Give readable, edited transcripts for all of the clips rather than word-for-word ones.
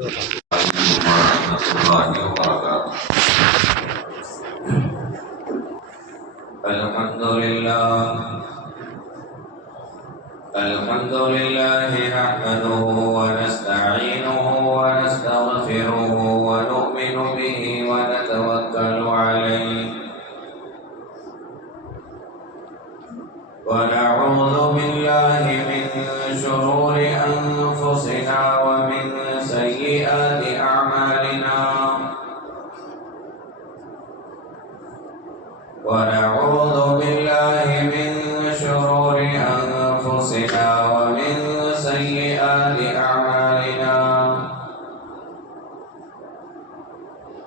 الحمد لله نحمده ونستعينه ونستغفره ونؤمن به ونتوكل عليه ونعوذ بالله من شرور أنفسنا ومن سيئات أعمالنا ونعوذ بالله من شرور أنفسنا ومن سيئات أعمالنا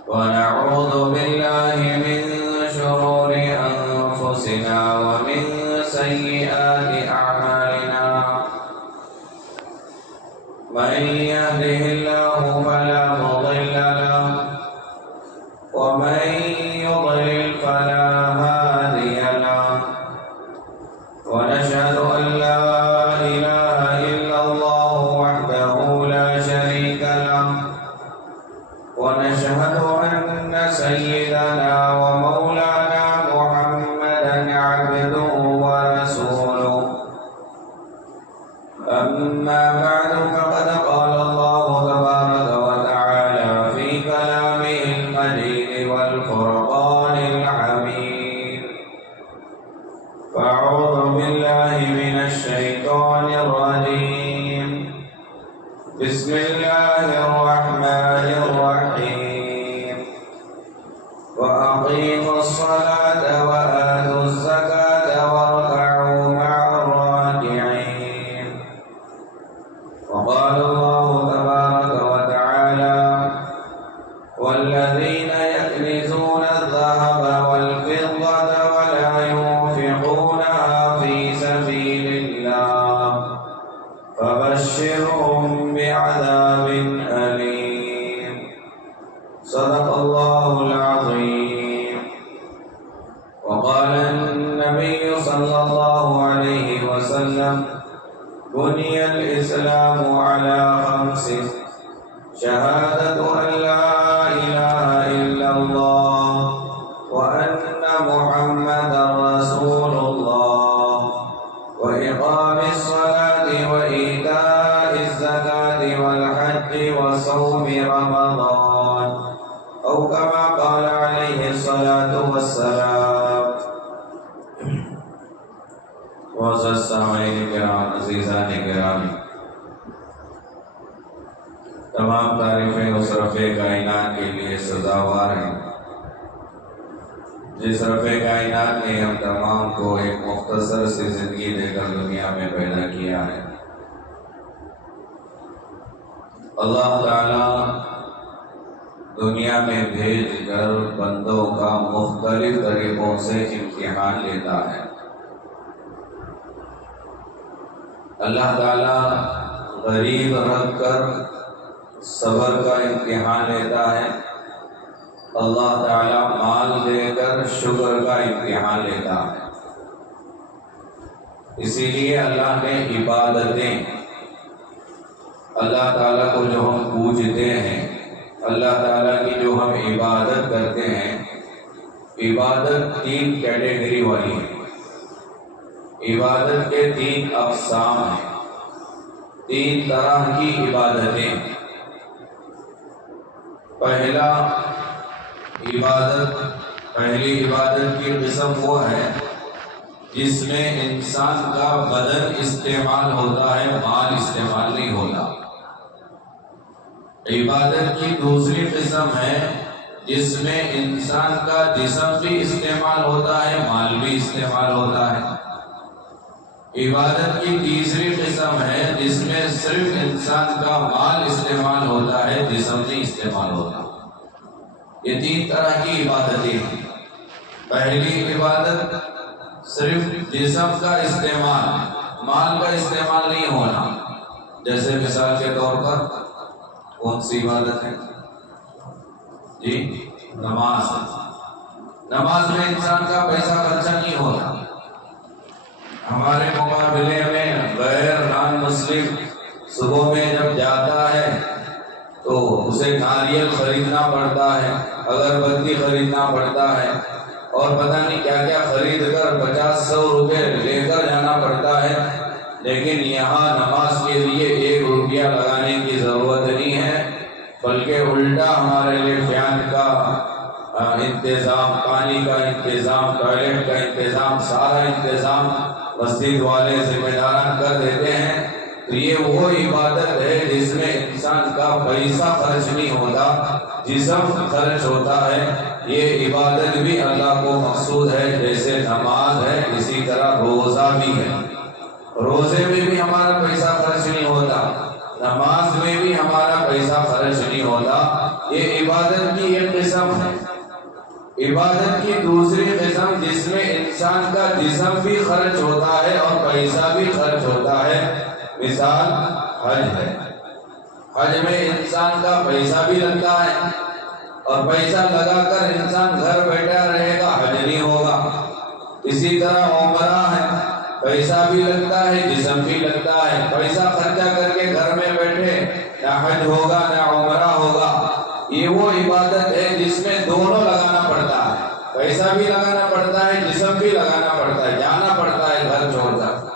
ونعوذ بالله من شرور أنفسنا ومن سيئات أعمالنا من يهده الله فلا مضل له ومن يضلل فلا هادي له ونشهد أن لا إله إلا الله وحده لا شريك له ونشهد أن سيدنا ومولانا محمدا عبده ورسوله أما بعد فقد قال الله تبارك وتعالى في كلامه المجيد والفرقان الحميد فأعوذ بالله من الشيطان الرجيم بسم الله الرحمن الرحيم وأقيموا الصلاة وآتوا الزكاة واركعوا مع الراكعين وقال الله تبارك وتعالى والذين يكنزون الذهب والفضة ولا ينفقونها في سبيل الله فبشرهم بعذاب أليم صدق الله العظيم وقال النبي صلى الله عليه وسلم بني الإسلام على خمس شهادة أن لا إله إلا الله وأن محمدا رسول الله وإقام الصلاة وإيتاء الزكاة والحج وصوم رمضان أو كما قال عليه الصلاة والسلام معزز سامعین کرام عزیزان گرامی تمام تعریفیں اس رب کائنات کے لیے سزاوار ہیں جس رب کائنات نے ہم تمام کو ایک مختصر سی زندگی دے کر دنیا میں پیدا کیا ہے اللہ تعالی دنیا میں بھیج کر بندوں کا مختلف طریقوں سے امتحان لیتا ہے اللہ تعالی غریب رکھ کر صبر کا امتحان لیتا ہے اللہ تعالی مال دے کر شکر کا امتحان لیتا ہے اسی لیے اللہ نے عبادتیں اللہ تعالیٰ کو جو ہم پوجتے ہیں اللہ تعالیٰ کی جو ہم عبادت کرتے ہیں عبادت 3 کیٹیگری والی ہے عبادت کے 3 اقسام ہیں 3 طرح کی عبادتیں پہلی عبادت کی قسم وہ ہے جس میں انسان کا بدن استعمال ہوتا ہے مال استعمال نہیں ہوتا عبادت کی دوسری قسم ہے جس میں انسان کا جسم بھی استعمال ہوتا ہے مال بھی استعمال ہوتا ہے عبادت کی تیسری قسم ہے جس میں صرف انسان کا مال استعمال ہوتا ہے جسم نہیں استعمال ہوتا یہ 3 طرح کی عبادتیں ہیں پہلی عبادت صرف جسم کا استعمال مال کا استعمال نہیں ہونا جیسے مثال کے طور پر کون سی عبادت ہے جی نماز میں انسان کا پیسہ خرچہ نہیں ہوتا ہمارے مقابلے میں غیر نان مسلم صبح میں جب جاتا ہے تو تو اسے ناریل خریدنا پڑتا ہے، اگربتی خریدنا پڑتا ہے، اور پتہ نہیں کیا کیا خرید کر 50-100 روپے لے کر جانا پڑتا ہے۔ لیکن یہاں نماز کے لیے 1 روپیہ لگانے کی ضرورت نہیں ہے، بلکہ الٹا ہمارے لیے فین کا انتظام، پانی کا انتظام، ٹوائلٹ کا انتظام، سارا انتظام مسجد والے ذمہ داران کر دیتے ہیں۔ تو یہ وہ عبادت ہے جس میں انسان کا پیسہ خرچ نہیں ہوتا، جسم خرچ ہوتا ہے۔ یہ عبادت بھی اللہ کو مقصود ہے، جیسے نماز ہے اسی طرح روزہ بھی ہے۔ روزے میں بھی ہمارا پیسہ خرچ نہیں ہوتا، نماز میں بھی ہمارا پیسہ خرچ نہیں ہوتا۔ یہ عبادت کی ایک قسم ہے۔ عبادت کی دوسری قسم جس میں انسان کا جسم بھی خرچ ہوتا ہے اور پیسہ بھی خرچ ہوتا ہے، مثال حج ہے۔ حج میں انسان کا پیسہ بھی لگتا ہے، اور پیسہ لگا کر انسان گھر بیٹھا رہے گا، حج نہیں ہوگا۔ اسی طرح عمرہ ہے، پیسہ بھی لگتا ہے، جسم بھی لگتا ہے۔ پیسہ خرچہ کر کے گھر میں بیٹھے، نہ حج ہوگا نہ عمرہ ہوگا۔ یہ وہ عبادت ہے جس میں دونوں لگانا پڑتا ہے، پیسہ بھی لگانا پڑتا ہے، جسم بھی لگانا پڑتا ہے، جانا پڑتا ہے گھر چھوڑ کر۔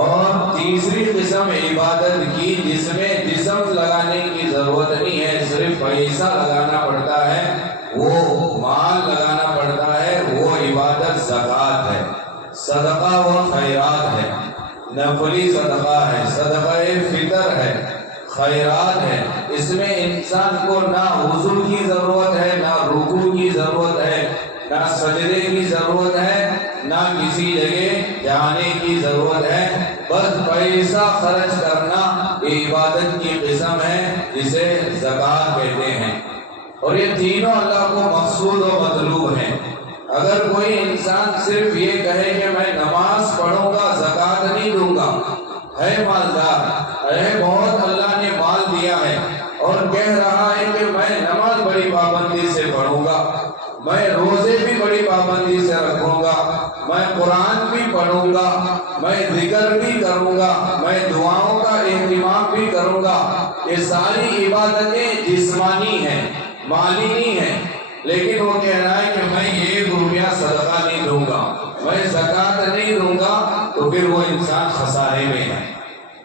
اور تیسری قسم عبادت کی جس میں جسم لگانے کی ضرورت نہیں ہے، صرف پیسہ لگانا پڑتا ہے، وہ مال لگانا پڑتا ہے، وہ عبادت زکوٰۃ ہے، صدقہ و خیرات ہے، نفلی صدقہ ہے، صدقہ فطر ہے، خیرات ہے۔ اس میں انسان کو نہ وضو کی ضرورت ہے، نہ رکوع کی ضرورت ہے، نہ سجدے کی ضرورت ہے، نہ کسی جگہ جانے کی ضرورت ہے، بس پیسہ خرچ کرنا یہ عبادت کی قسم ہے جسے زکوٰۃ کہتے ہیں۔ اور یہ تینوں اللہ کو مقصود و مطلوب ہیں۔ اگر کوئی انسان صرف یہ کہے کہ میں نماز پڑھوں گا، زکوٰۃ نہیں دوں گا، ہے مالدار، ہے بہت اللہ نے مال دیا ہے، اور کہہ رہا ہے کہ میں نماز بڑی پابندی سے پڑھوں گا، میں روزے بھی بڑی پابندی سے رکھوں گا، میں قرآن بھی پڑھوں گا، میں ذکر بھی کروں گا، میں دعاؤں کا اہتمام بھی کروں گا، یہ ساری عبادتیں جسمانی ہیں، مالی نہیں ہیں، لیکن وہ کہہ رہا ہے کہ میں 1 روپیہ صدقہ نہیں دوں گا، میں زکوٰۃ نہیں دوں گا، تو پھر وہ انسان خسارے میں ہے۔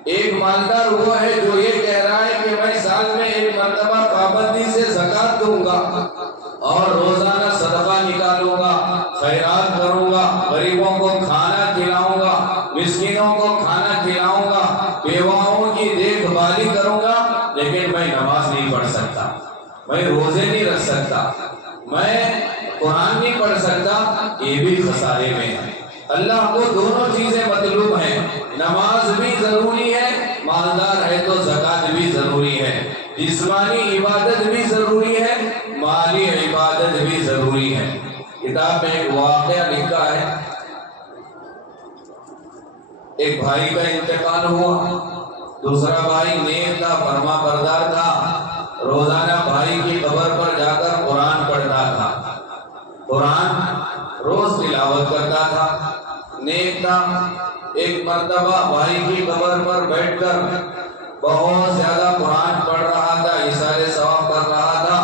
ایک مالدار وہ ہے جو یہ کہہ رہا ہے کہ میں سال میں 1 مرتبہ پابندی سے زکوٰۃ دوں گا، اور روزانہ صدقہ نکالوں گا، خیرات کروں گا، غریبوں کو کھانا کھلاؤں گا، مسکینوں کو کھانا کھلاؤں گا، بیواؤں کی دیکھ بھالی کروں گا، لیکن میں نماز نہیں پڑھ سکتا، میں روزے نہیں رکھ سکتا، میں قرآن نہیں پڑھ سکتا، یہ بھی خسارے میں ہے۔ اللہ کو دونوں چیزیں مطلوب ہیں، نماز بھی ضروری ہے، مالدار ہے تو زکوٰۃ بھی ضروری ہے، جسمانی عبادت بھی ضروری ہے، مالی عبادت بھی ضروری ہے۔ کتاب میں ایک واقعہ لکھا ہے، ایک بھائی کا انتقال ہوا، دوسرا بھائی نیک تھا، فرما بردار تھا، روزانہ بھائی کی قبر پر جا کر قرآن پڑھتا تھا، قرآن روز تلاوت کرتا تھا، نیک تھا۔ ایک مرتبہ بھائی کی قبر پر بیٹھ کر بہت زیادہ قرآن پڑھ رہا تھا، اثارے ثواب کر رہا تھا،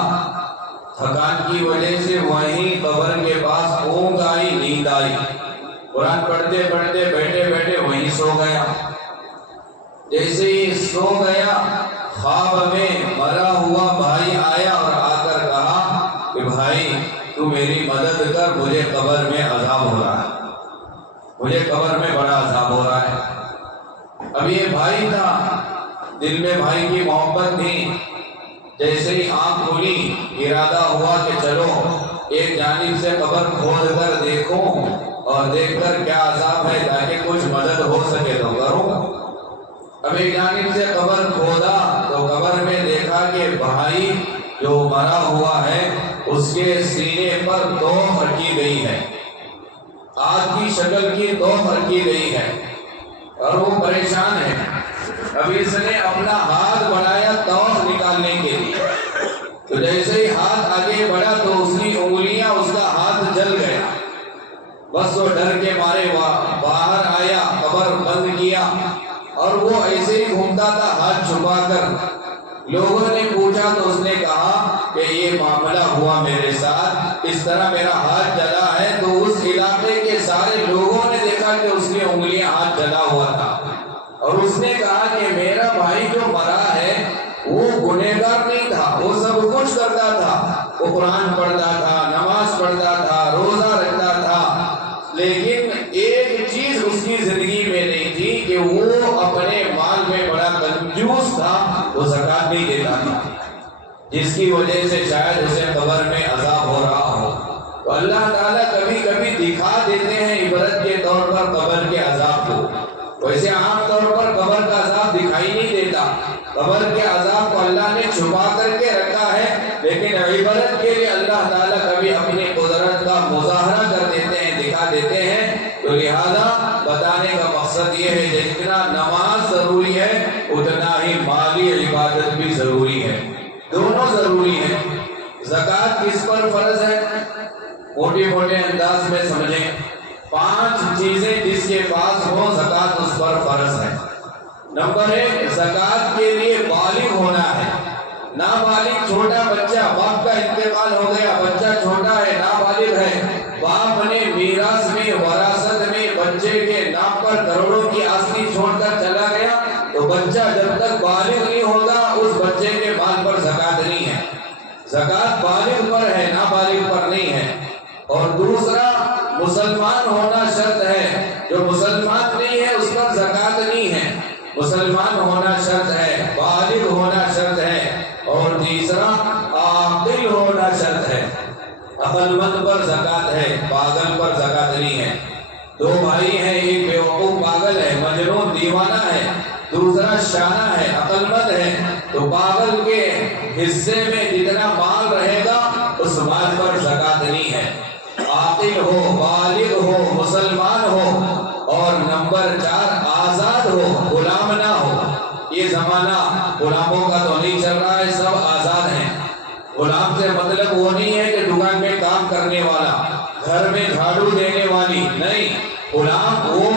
تھکان کی وجہ سے وہیں قبر کے پاس اونگ آئی، نیند آئی، قرآن پڑھتے پڑھتے بیٹھے بیٹھے وہیں سو گیا۔ جیسے ہی سو گیا، خواب میں مرا ہوا بھائی آیا اور آ کر کہا کہ بھائی تو میری مدد کر، مجھے قبر میں عذاب ہو رہا ہے، مجھے قبر میں بڑا عذاب ہو رہا ہے۔ اب یہ بھائی تھا، دل میں بھائی کی محبت تھی، جیسے ہی آنکھ کھلی ارادہ ہوا کہ چلو ایک جانب سے قبر کھود کر دیکھوں اور دیکھ کر کیا عذاب ہے تاکہ کچھ مدد ہو سکے تو کروں۔ اب ایک جانب سے قبر کھودا تو قبر میں دیکھا کہ بھائی جو مرا ہوا ہے اس کے سینے پر توق رکھی گئی ہے، آگ کی شکل کی توق رکھی گئی ہے، اور وہ پریشان ہے۔ اب اس نے اپنا ہاتھ بڑھایا توق نکالنے کے لیے، تو جیسے ہی ہاتھ آگے بڑھا تو اس کی انگلیاں، اس کا ہاتھ جل گیا، بس وہ ڈر کے مارے باہر آیا، قبر بند کیا، اور وہ ایسے ہی گھومتا تھا ہاتھ چھپا کر۔ لوگوں نے پوچھا تو اس نے کہا کہ یہ معاملہ ہوا میرے ساتھ، اس طرح میرا ہاتھ جلا ہے، تو اس علاقے کے سارے لوگوں نے دیکھا کہ اس کی انگلیاں ہاتھ جلا ہوا تھا، اور اس نے کہا کہ میرا بھائی جو مرا ہے وہ گنہگار نہیں تھا، وہ سب کچھ کرتا تھا، وہ قرآن پڑھتا تھا، نماز پڑھتا تھا، روزہ رکھتا تھا، لیکن ایک چیز اس کی زندگی میں نہیں تھی کہ وہ اپنے مال میں بڑا کنجوس تھا، وہ زکوٰۃ نہیں دیتا تھا، جس کی وجہ سے شاید اسے قبر میں عذاب ہو رہا ہو۔ تو اللہ تعالیٰ کبھی کبھی دکھا دیتے ہیں عبرت کے طور پر قبر کے عذاب کو، ویسے عام طور پر قبر کا عذاب دکھائی نہیں دیتا، قبر کے عذاب کو اللہ نے چھپا کر کے رکھا ہے، لیکن عبرت کے لیے اللہ تعالیٰ کبھی اپنی قدرت کا مظاہرہ کر دیتے ہیں، دکھا دیتے ہیں۔ تو لہذا بتانے کا مقصد یہ ہے جتنا نماز ضروری ہے اتنا ہی مالی عبادت بھی ضروری ہے، دونوں ضروری ہیں۔ زکوٰۃ کس پر فرض ہے؟ موٹے موٹے انداز میں سمجھیں، 5 چیزیں جس کے پاس ہو زکوٰۃ اس پر فرض ہے۔ نمبر 1، زکوٰۃ کے لیے بالغ ہونا ہے۔ نابالغ چھوٹا بچہ، باپ کا انتقال ہو گیا، بچہ چھوٹا ہے، نابالغ ہے، باپ نے میراث میں وراثت میں بچے کے نام پر کروڑوں کی آستی چھوڑ کر چلا گیا، تو بچہ جب تک بالغ نہیں ہوگا اس بچے کے مال پر زکوٰۃ نہیں ہے۔ زکوٰۃ بالغ پر ہے، نابالغ پر نہیں ہے۔ اور دوسرا، مسلمان ہونا شرط ہے، جو مسلمان نہیں ہے اس پر زکوٰۃ نہیں ہے، مسلمان ہونا شرط ہے، بالغ ہونا شرط ہے۔ اور تیسرا، عاقل ہونا شرط ہے، عقل مند پر زکوٰۃ ہے، پاگل پر زکوٰۃ نہیں ہے۔ 2 بھائی ہیں، ایک بیوقوف پاگل ہے، مجنون دیوانہ ہے، دوسرا شانہ ہے، عقل مند ہے، تو پاگل کے حصے میں جتنا مال رہے گا اس مال پر زکوٰۃ نہیں ہے۔ عاقل ہو، بالغ ہو، مسلمان ہو، اور نمبر 4 آزاد ہو، غلام نہ ہو۔ یہ زمانہ غلاموں کا تو نہیں چل رہا ہے، سب آزاد ہیں۔ غلام سے مطلب وہ نہیں ہے کہ دکان میں کام کرنے والا، گھر میں جھاڑو دینے والی، نہیں، غلام وہ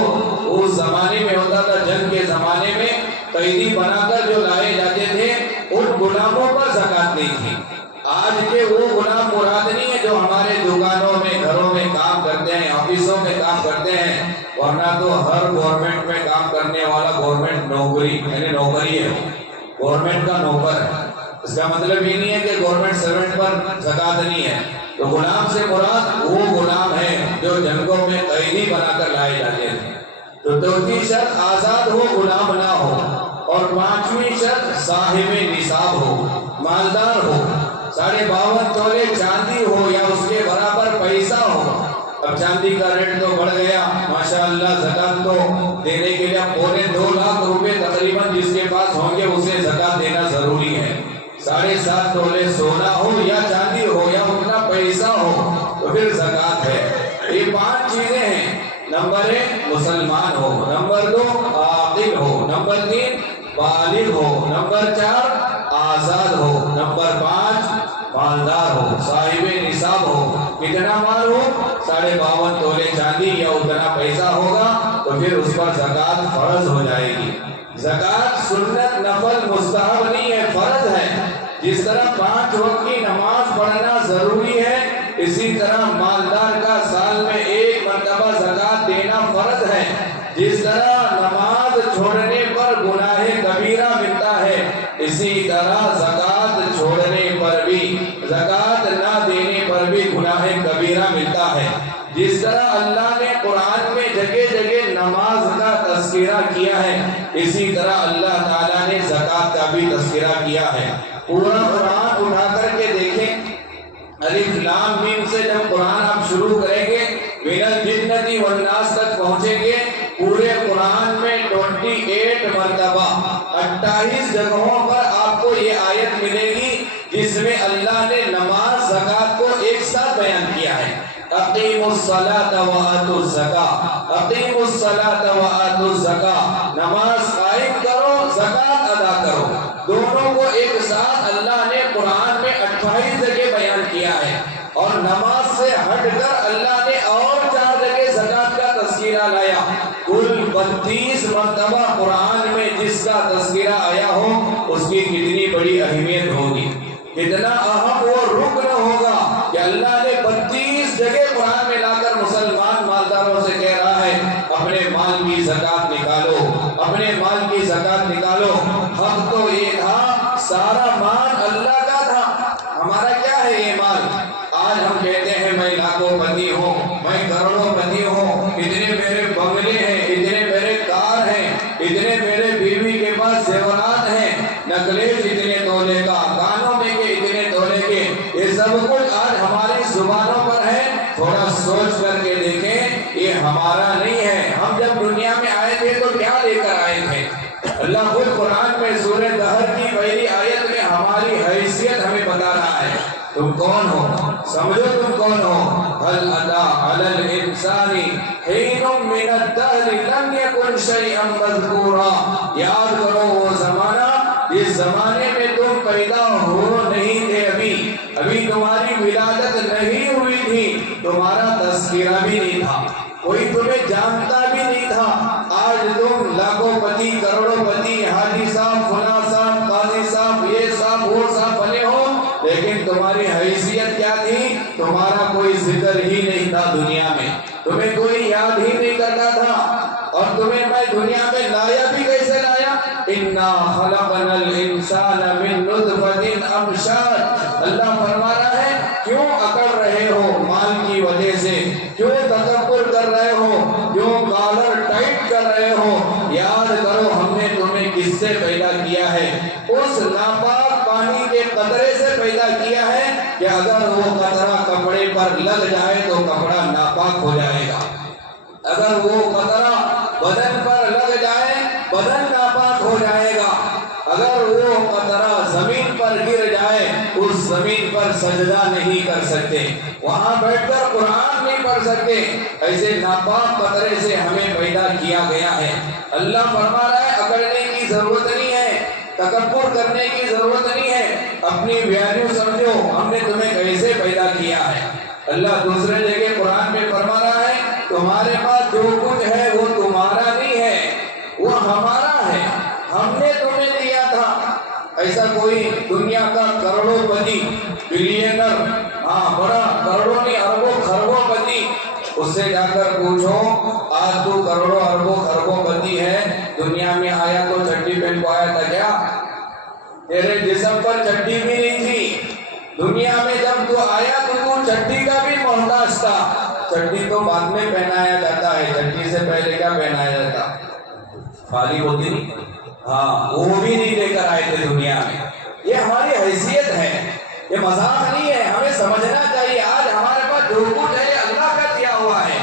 اس زمانے میں ہوتا تھا، جنگ کے زمانے میں قیدی بنا کر جو لائے جاتے تھے، ان غلاموں پر زکوٰۃ نہیں تھی۔ آج کے وہ غلام مراد نہیں ہے جو ہمارے دکانوں میں، گھروں میں کام کرتے ہیں، آفسوں میں کام کرتے ہیں، ورنہ تو ہر گورنمنٹ میں کام کرنے والا گورنمنٹ نوکری یعنی نوکری ہے، گورنمنٹ کا نوکر ہے۔ اس کا مطلب یہ نہیں ہے کہ گورنمنٹ سرونٹ پر زکوٰۃ نہیں ہے۔ تو غلام سے مراد وہ غلام ہے جو جنگوں میں قیدی بنا کر لائے جاتے ہیں۔ تو چوتھی شرط آزاد ہو، غلام نہ ہو، اور 5ویں شرط صاحب نصاب ہو، مالدار ہو، 52.5 تولے چاندی ہو یا اس کے برابر پیسہ ہو۔ اب چاندی کا ریٹ تو بڑھ گیا ماشاءاللہ، زکوٰۃ تو دینے کے لیے 2.25 لاکھ روپے تقریباً جس کے پاس ہوں گے اسے زکوٰۃ دینا ضروری ہے۔ 7.5 تولے سونا ہو یا چاندی ہو یا اتنا پیسہ ہو تو پھر زکوٰۃ ہے۔ یہ 5 چیزیں ہیں۔ نمبر 1 مسلمان ہو، نمبر 2 عاقل ہو، نمبر 3 بالغ ہو، نمبر 4 آزاد ہو، نمبر 5 مالدار ہو، صاحب نصاب ہو۔ کتنا مال ہو؟ 52.5 تولے چاندی یا اتنا پیسہ ہوگا تو پھر اس پر زکوٰۃ فرض ہو جائے گی۔ زکوٰۃ سنت، نفل، مستحب نہیں ہے، فرض ہے۔ جس طرح 5 وقت کی نماز پڑھنا ضروری ہے، اسی طرح مالدار کا سال میں 1 مرتبہ زکوٰۃ دینا فرض ہے۔ جس طرح نماز چھوڑنے پر گناہ کبیرہ ملتا ہے، اسی طرح زکوٰۃ چھوڑنے پر بھی، زکوٰۃ نہ دینے پر بھی گناہ کبیرہ ملتا ہے۔ جس طرح اللہ نے قرآن میں جگہ جگہ نماز کا تذکرہ کیا ہے، اسی طرح اللہ تعالیٰ نے زکوٰۃ کا بھی تذکرہ کیا ہے۔ پورا قرآن اٹھا کر کے دیکھیں، الف لام میم سے جب قرآن آپ شروع کریں گے، من الجنۃ والناس تک پہنچیں گے، پورے قرآن میں 28 مرتبہ 28 جگہوں پر آپ کو یہ آیت ملے گی جس میں اللہ نے نماز، زکوٰۃ کو ایک ساتھ بیان کیا ہے۔ اقیموا الصلاۃ وآتوا الزکاۃ، اقیموا الصلاۃ وآتوا الزکاۃ، نماز قائم کرو، زکوٰۃ ادا کرو، دونوں کو ایک ساتھ اللہ نے قرآن میں 28 جگہ بیان کیا ہے۔ اور نماز سے ہٹ کر اللہ نے اور 4 جگہ زکوٰۃ کا تذکرہ لایا۔ کل 32 مرتبہ قرآن میں جس کا تذکرہ آیا ہو اس کی کتنی بڑی اہمیت ہوگی۔ اتنا اہم وہ رکن ہوگا کہ اللہ نے 32 جگہ قرآن میں لا کر مسلمان مالداروں سے کہہ رہا ہے اپنے مال کی زکات نکالو، اپنے مال کی زکات نکالو۔ حق تو یہ تھا، سارا مال اللہ کا تھا، ہمارا کیا ہے یہ مال؟ آج ہم کہتے ہیں میں لاکھوں پتی ہوں، میں کروڑوں پتی ہوں، اتنے میرے بنگلے ہیں، اتنے میرے کار ہیں، اتنے میرے بیوی کے پاس زیورات ہیں، نکلیس اتنے تولے کا، کانوں میں کے اتنے تولے کے، یہ سب کچھ آج ہماری زبانوں پر ہے۔ تھوڑا سوچ کر کے دیکھیں یہ ہمارا نہیں ہے۔ ہم جب دنیا میں آئے تھے تو کیا لے کر آئے تھے؟ اللہ خود قرآن میں سورہ دہر کی پہلی آیت میں ہماری حیثیت ہمیں بتا رہا ہے، تم کون ہو، سمجھو تم کون ہو۔ هل أتى على الإنسان حين من الدهر لم يكن شيئا مذكورا، یاد کرو وہ زمانہ جس زمانے میں تم پیدا ہو نہیں تھے، ابھی تمہاری ولادت نہیں ہوئی تھی، تمہارا تذکرہ بھی نہیں تھا، کوئی تمہیں جانتا بھی نہیں تھا۔ آج تم لاکھوں پتی، کروڑوں پتی، حاجی صاحب، فلاں صاحب، قاضی صاحب، یہ صاحب، وہ صاحب بنے ہو، لیکن تمہاری حیثیت کیا تھی؟ تمہارا کوئی ذکر ہی نہیں تھا دنیا میں، تمہیں کوئی یاد ہی نہیں کرتا تھا۔ اور تمہیں میں دنیا میں لایا بھی کیسے لایا؟ اِنَّا خَلَقْنَا الْإِنسَانَ مِن نُطْفَةٍ أَمْشَاجٍ، اللہ فرما رہا ہے کیوں اکڑ رہے ہو مال کی وجہ سے، کیوں تکبر کر رہے ہو، کیوں کالر ٹائٹ کر رہے ہو؟ یاد کرو ہم نے تمہیں کس سے پیدا کیا ہے؟ اس ناپاک پانی کے قطرے سے پیدا کیا ہے کہ اگر وہ قطرہ کپڑے پر لگ جائے تو کپڑا ناپاک ہو جائے گا، اگر وہ قطرہ بدن پر لگ جائے بدن ناپاک ہو جائے گا، اگر وہ قطرہ زمین پر گر جائے اس زمین پر سجدہ نہیں کر سکتے، وہاں بیٹھ کر قرآن نہیں پڑھ سکتے۔ ایسے ناپاک قطرے سے ہمیں پیدا کیا گیا ہے۔ اللہ فرما رہا ہے اکڑنے کی ضرورت نہیں ہے، تکبر کرنے کی ضرورت نہیں ہے، اپنی ویلیو سمجھو ہم نے تمہیں کیسے پیدا کیا ہے۔ اللہ دوسرے جگہ قرآن میں فرما رہا ہے تمہارے پاس جو کچھ ہے وہ تمہارا نہیں ہے، وہ ہمارا ہے، ہم نے تمہیں دیا تھا۔ ایسا کوئی دنیا کا کروڑوں پتی، بلینر، بڑا کروڑوں نہیں اربوں خربوں پتی، اس سے جا کر پوچھو آج تو کروڑوں اربوں خربوں پتی ہے، دنیا میں آیا تو چڈی پہن کو آیا تھا کیا؟ تیرے جسم پر چڈی بھی نہیں تھی، دنیا میں جب تو آیا تو چڈی کا بھی محتاج تھا۔ چڈی تو بعد میں پہنایا جاتا ہے، چڈی سے پہلے کیا پہنایا جاتا؟ خالی ہوتی نہیں، وہ بھی نہیں لے کر آئے تھے دنیا میں۔ یہ ہماری حیثیت ہے، یہ مذاق نہیں ہے، ہمیں سمجھنا چاہیے آج ہمارے پاس جو کچھ ہے اللہ کا دیا ہوا ہے۔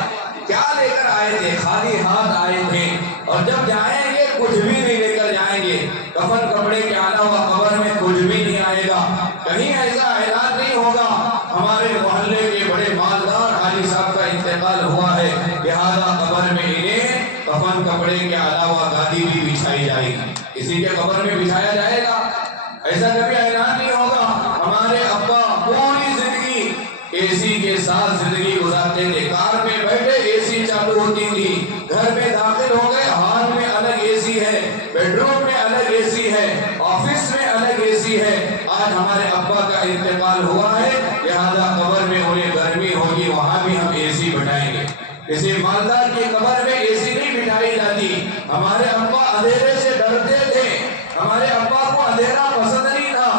کیا لے کر آئے تھے؟ خالی ہاتھ آئے تھے، اور جب جائیں گے کچھ بھی نہیں لے کر جائیں گے، کفن کپڑے کے علاوہ قبر میں کچھ بھی نہیں آئے گا۔ کہیں ایسا اعلان نہیں ہوگا ہمارے محلے کے بڑے مالدار حاجی صاحب کا انتقال ہوا ہے، لہذا قبر میں انہیں کفن کپڑے کے علاوہ گادی بھی بچھائی جائے گی، کسی کے قبر میں بچھایا جائے گا، ایسا کبھی اعلان نہیں ہوگا۔ ہمارے ابا پوری زندگی اے سی کے ساتھ زندگی گزارتے تھے، کار میں بیٹھے اے سی چالو ہوتی تھی، گھر میں داخل ہو گئے ہال میں الگ اے سی ہے، بیڈ روم میں الگ اے سی ہے، آفس میں الگ اے سی ہے۔ آج ہمارے ابا کا انتقال ہوا ہے، لہذا قبر میں انہیں گرمی ہوگی، وہاں بھی ہم اے سی بٹھائیں گے۔ کسی مالدار کی قبر میں اے سی نہیں بٹھائی جاتی۔ ہمارے ابا اندھیرے سے ڈرتے تھے، ہمارے ابا کو اندھیرا پسند نہیں تھا۔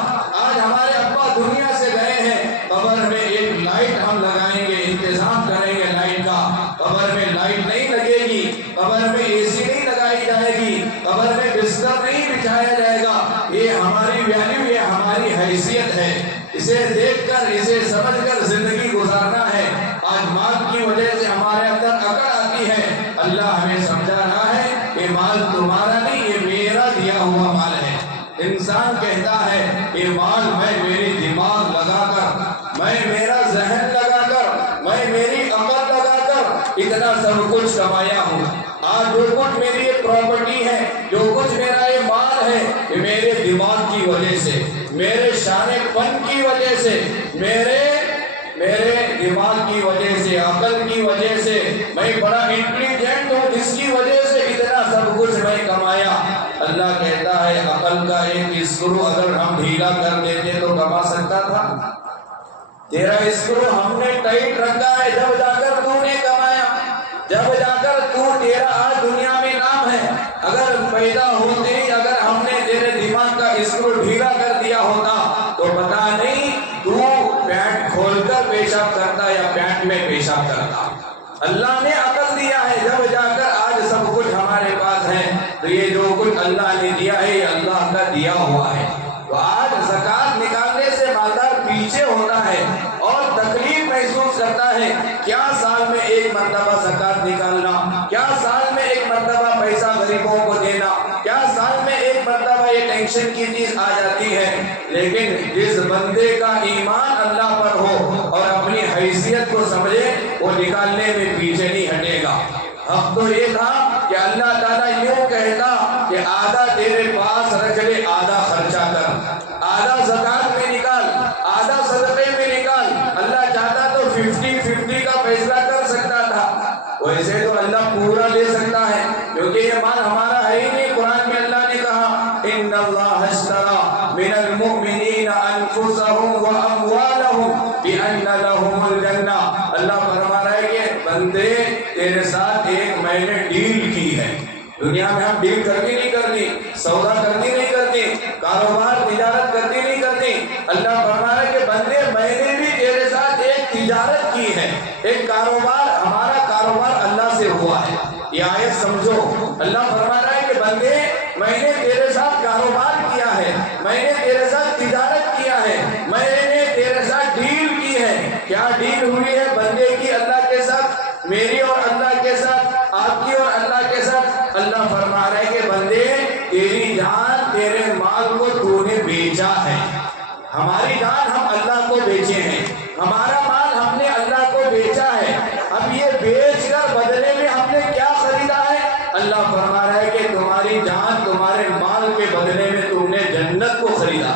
آج ہمارے ابا دنیا سے گئے ہیں، قبر میں ایک لائٹ ہم لگائیں گے، انتظام کریں گے لائٹ کا، قبر میں لائٹ نہیں لگے گی، قبر میں اے سی نہیں لگائی جائے گی، قبر میں بستر نہیں بچھایا جائے گا۔ یہ ہماری ویلیو، یہ ہماری حیثیت ہے، اسے دیکھ کر اسے سمجھ کر زندگی گزارنا ہے۔ آج مال کی وجہ سے ہمارے اندر اکڑ آتی ہے، اللہ ہمیں سمجھا رہا ہے کہ مال تمہارا نہیں، یہ میرا دیا ہوا مال ہے۔ انسان کہتا ہے یہ مال میں میری دماغ لگا کر، میں میرا ذہن لگا کر، میں میری عقل لگا کر اتنا سب کچھ کمایا ہوں۔ آج جو کچھ میری یہ پراپرٹی ہے، جو کچھ میرا یہ مال ہے، یہ میرے دماغ کی وجہ سے، میرے شانے پن کی وجہ سے، میرے دماغ کی وجہ سے، عقل کی وجہ سے، میں بڑا انٹیلیجنٹ ہوں جس کی وجہ سے اتنا سب کچھ میں کمایا۔ اللہ کہتا ہے عقل عقل کا ایک اسکرو اگر ہم ڈھیلا کر دیتے تو کما سکتا تھا؟ تیرا اسکرو ہم نے ٹائٹ رکھا ہے، جب جا کر تو نے کمایا، جب جا کر تو تیرا آج دنیا میں نام ہے۔ اگر پیدا ہوتے ہی اگر ہم نے تیرے دماغ کا اسکرو ڈھیلا کر دیا ہوتا تو پتا نہیں تو پینٹ کھول کر پیشاب کرتا یا پینٹ میں پیشاب کرتا۔ اللہ نے عقل دیا ہے، جب جا کر آج سب کچھ ہمارے پاس ہے، تو یہ جو کچھ اللہ نے دیا ہے یہ اللہ کا دیا ہوا ہے۔ تو آج زکوٰۃ نکالنے سے مالدار پیچھے ہوتا ہے اور تکلیف محسوس کرتا ہے۔ کیا سال میں ایک مرتبہ زکوٰۃ نکالنا، کیا سال میں ایک مرتبہ پیسہ غریبوں کو دینا، کیا سال میں ایک مرتبہ یہ ٹینشن کی چیز آ جاتی ہے۔ لیکن جس بندے کا ایمان اللہ پر ہو اور اپنی حیثیت کو سمجھے وہ نکالنے میں پیچھے نہیں ہٹے گا۔ حق تو یہ تھا کہ اللہ تعالیٰ یوں کہتا کہ آدھا تیرے پاس رکھ لے، آدھا خرچہ کر، آدھا زکوٰۃ میں نکال، آدھا صدقے میں نکال۔ اللہ چاہتا تو 50-50 کا فیصلہ کر سکتا تھا، ویسے تو اللہ پورا لے سکتا ہے کیونکہ یہ مال ہمارا ہے ہی نہیں۔ قرآن میں اللہ نے کہا ان اللہ اشتری من المؤمنین انفسهم واموالهم بان لهم الجنہ۔ اللہ فرما رہا ہے کہ بندے تیرے ساتھ ایک میں نے ڈیل کی ہے۔ دنیا میں ہم ڈیل کرتی نہیں کرتی، سودا کرتی نہیں کرتی، کاروبار تجارت کرتی نہیں کرتی۔ اللہ فرما رہا ہے کہ بندے میں نے بھی تیرے ساتھ ایک تجارت کی ہے، ایک کاروبار، ہمارا کاروبار اللہ سے ہوا ہے۔ یہ آیت سمجھو، اللہ فرما رہا ہے کہ بندے میں نے تیرے ساتھ کاروبار کیا ہے، میں نے تیرے ساتھ تجارت کیا ہے، میں نے تیرے ساتھ ڈیل کی ہے۔ کیا ڈیل ہوئی ہے بندے کی اللہ کے ساتھ، میری اور اللہ کے ساتھ، آپ کی اور اللہ کے ساتھ؟ اللہ فرما رہے کہ بندے تیری جان، تیرے مال کو تو نے بیچا ہے۔ ہماری جان ہم اللہ کو بیچے ہیں، ہمارا مال ہم نے اللہ کو بیچا ہے۔ اب یہ بیچ کر بدلے میں ہم نے کیا خریدا ہے؟ اللہ فرما رہا ہے کہ تمہاری جان، تمہارے مال کے بدلے میں تم نے جنت کو خریدا،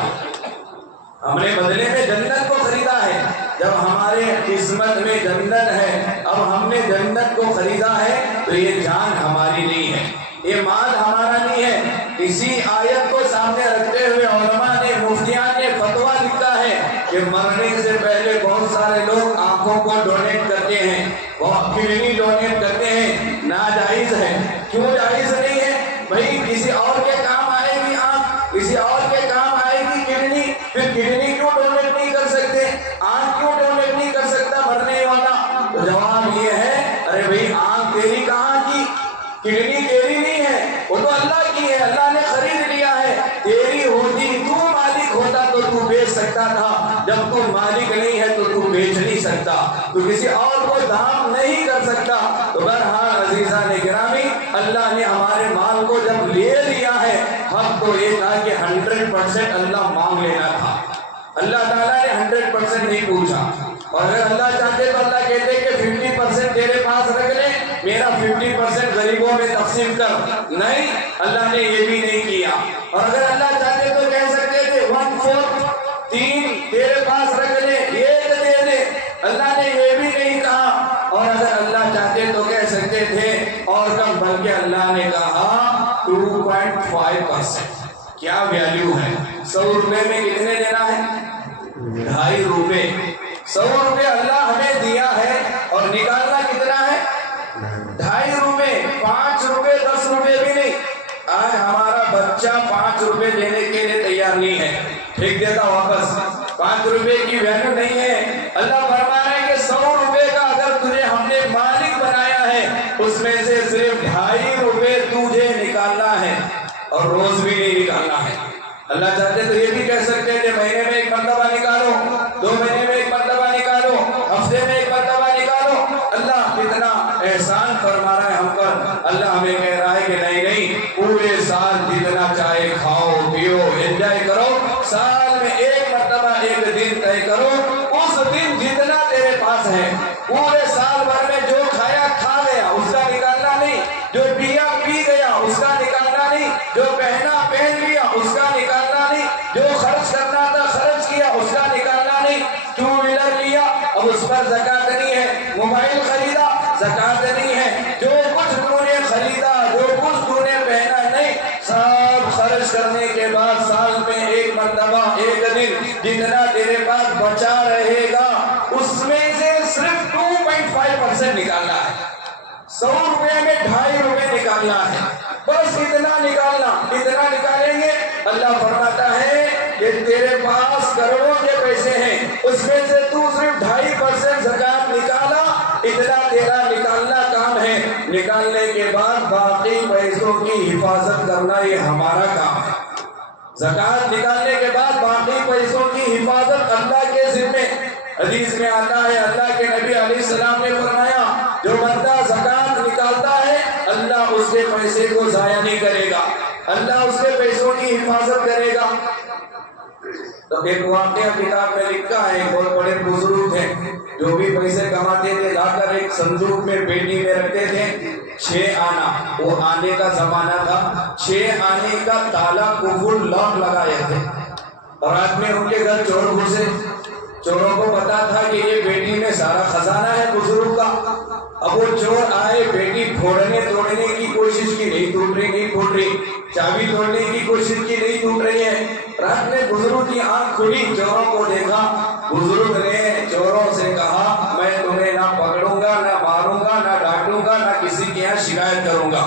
ہم نے بدلے میں جنت کو خریدا ہے۔ جب ہمارے قسمت میں جنت ہے، اب ہم نے جنت کو خریدا ہے تو یہ جان ہماری نہیں ہے، یہ مال ہمارا نہیں ہے۔ اسی آیت کو سامنے رکھتے ہوئے علماء نے، مفتیان نے فتویٰ لکھا ہے کہ مرنے سے پہلے بہت سارے لوگ آنکھوں کو ڈونیٹ کرتے ہیں، وہ کڈنی ڈونیٹ کرتے ہیں، ناجائز ہے۔ کیوں جائز نہیں ہے؟ بھائی کسی اور کے کام آئے گی آنکھ، کسی اور کے کام آئے گی کڈنی، پھر کڈنی کیوں ڈونیٹ نہیں کر سکتے؟ آنکھ کیوں ڈونیٹ نہیں کر سکتا مرنے والا؟ تو جواب یہ ہے ارے بھائی آنکھ تیری کہاں کی، کڈنی تیری نہیں ہے، وہ تو اللہ کی ہے، اللہ نے خرید لیا ہے۔ تیری ہوتی، تو مالک ہوتا تو تو بیچ سکتا تھا، جب تو مالک نہیں ہے تو تو بیچ نہیں سکتا، تو کسی اور کو دام نہیں کر سکتا۔ تو بہرحال عزیزان گرامی، اللہ نے ہمارے مال کو جب لے لیا ہے، حق تو یہ تھا کہ 100% اللہ مانگ لینا تھا۔ اللہ تعالیٰ نے 100% نہیں پوچھا، اور اگر اللہ چاہتے تو اللہ کہتے کہ 50% تیرے پاس رکھ لے، میرا 50% غریبوں میں تقسیم کر۔ نہیں، اللہ نے یہ بھی نہیں کیا۔ اور اگر اللہ چاہتے تو کہہ سکتے تھے 1/4، 3 تیرے پاس رکھ لے، 1 دے دے۔ اللہ نے یہ بھی نہیں کہا۔ اور اگر اللہ چاہتے تو کہہ سکتے تھے اور کم، بلکہ اللہ نے کہا 2.5%۔ کیا ویلیو ہے؟ 100 روپے میں کتنے دینا ہے؟ 2.5 روپے۔ 100 روپے اللہ ہمیں دیا ہے اور نکالنا کتنا ہے؟ 2.5 روپے۔ 5 روپے 10 روپے بھی نہیں۔ آج ہمارا بچہ 5 روپے دینے کے لیے تیار نہیں ہے، پھینک دیتا واپس۔ 5 روپے کی ویلیو نہیں ہے۔ اللہ فرما رہے ہیں کہ 100 روپے کا اگر تجھے ہم نے مالک بنایا ہے، اس میں سے صرف 2.5 روپے تجھے نکالنا ہے، اور روز بھی نہیں نکالنا ہے۔ اللہ چاہتے تو یہ بھی کہہ سکتے تھے مہینے میں 1 مرتبہ نکالو، 2 مہینے میں 1 مرتبہ نکالو، ہفتے میں 1 مرتبہ نکالو۔ اللہ کتنا احسان فرما رہا ہے ہم پر۔ اللہ ہمیں کہہ رہا ہے کہ نہیں نہیں، پورے سال جتنا چاہے کھاؤ پیو انجوائے کرو، سال میں 1 مرتبہ 1 دن طے کرو، اس دن جتنا تیرے پاس ہے، پورے سال بھر میں جو کھایا کھا گیا اس کا نکالنا نہیں، جو پیا پی گیا اس کا نکالنا نہیں، جو پہنا پہن لیا اس کا نکالنا نہیں، جو خرچ کرنا تھا خرچ کیا اس کا نکالنا نہیں۔ 2 ویلر لیا، اب اس پر زکوٰۃ نہیں ہے، موبائل خریدا، زکوٰۃ نہیں ہے، جو کچھ تو نے خریدا، جو کچھ تو نے پہنا نہیں، سب خرچ کرنے کے بعد جتنا تیرے پاس بچا رہے گا اس میں سے صرف 2.5% نکالنا ہے. 100 روپے میں 2.5 روپے نکالنا ہے. بس اتنا نکالنا. اتنا نکالیں گے. اللہ فرماتا ہے کہ تیرے پاس کروڑوں کے پیسے ہیں, اس میں سے تو صرف 2.5% زکات نکالا. اتنا تیرا نکالنا کام ہے. نکالنے کے بعد باقی پیسوں کی حفاظت کرنا یہ ہمارا کام ہے. زکات نکالنے کے بعد باقی پیسوں کی حفاظت اللہ کے ذمے. حدیث میں آتا ہے اللہ کے نبی علیہ السلام نے فرمایا جو بندہ زکات نکالتا ہے اللہ اس کے پیسے کو ضائع نہیں کرے گا, اللہ اس کے پیسوں کی حفاظت کرے گا. تو ایک واقعہ کتاب میں لکھا ہے, بہت بڑے بزرگ تھے جو بھی پیسے کماتے تھے لا کر ایک صندوق میں پیٹی میں رکھتے تھے. 6 آنا, وہ آنے کا زمانہ تھا, 6 آنے کا تالا قفل لاک لگائے تھے. اور رات میں ان کے گھر چور گھسے. چوروں کو پتا تھا کہ یہ پیٹی میں سارا خزانہ ہے بزرگ کا. اب وہ چور آئے, پیٹی توڑنے کی کوشش کی, نہیں ٹوٹ رہی. چابی توڑنے کی کوشش کی, نہیں ٹوٹ رہی ہے. رات میں بزرگ کی آنکھ کھلی, چوروں کو دیکھا. بزرگ نے چوروں سے کہا میں تمہیں نہ پکڑوں گا, نہ ماروں گا, نہ ڈانٹوں گا, نہ کسی کے یہاں شکایت کروں گا.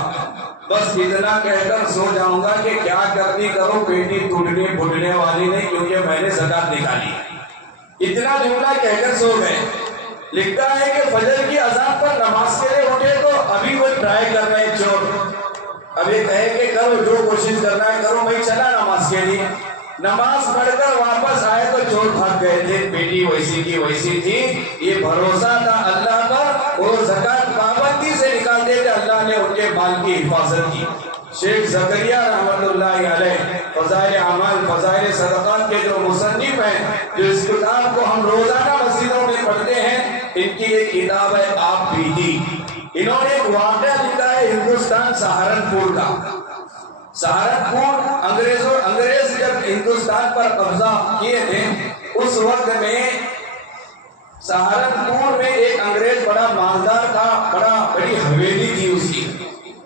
بس اتنا کہہ کر سو جاؤں گا کہ کیا کرنی کرو, پیٹی ٹوٹنے پھوٹنے والی نہیں کیونکہ میں نے زکات نکالی. اتنا جملہ کہہ کر سو گئے. لکھتا ہے کہ فجر کی اذان پر نماز کے لیے اٹھے تو ابھی وہ ٹرائی کر رہے ہیں چور. اب یہ کہے کہ کرو جو کوشش کرنا ہے کرو, میں چلا نماز کے لیے. نماز پڑھ کر واپس آئے تو چور بھاگ گئے تھے. بیٹی ویسی کی ویسی تھی. یہ بھروسہ تھا اللہ پر, وہ زکات پابندی سے نکالتے تھے, اللہ نے ان کے مال کی حفاظت کی. شیخ زکریا رحمت اللہ علیہ فضائل اعمال فضائل صدقات کے جو مصنف ہیں, جو اس کتاب کو ہم روزانہ مسجدوں میں پڑھتے ہیں, ان کی ایک کتاب ہے آپ بیتی. انہوں نے ایک واقعہ لکھا ہے ہندوستان سہارنپور کا. سہارنپور انگریز جب ہندوستان پر قبضہ کیے تھے اس وقت میں سہارنپور میں ایک انگریز بڑا مالدار تھا, بڑی حویلی تھی اس کی.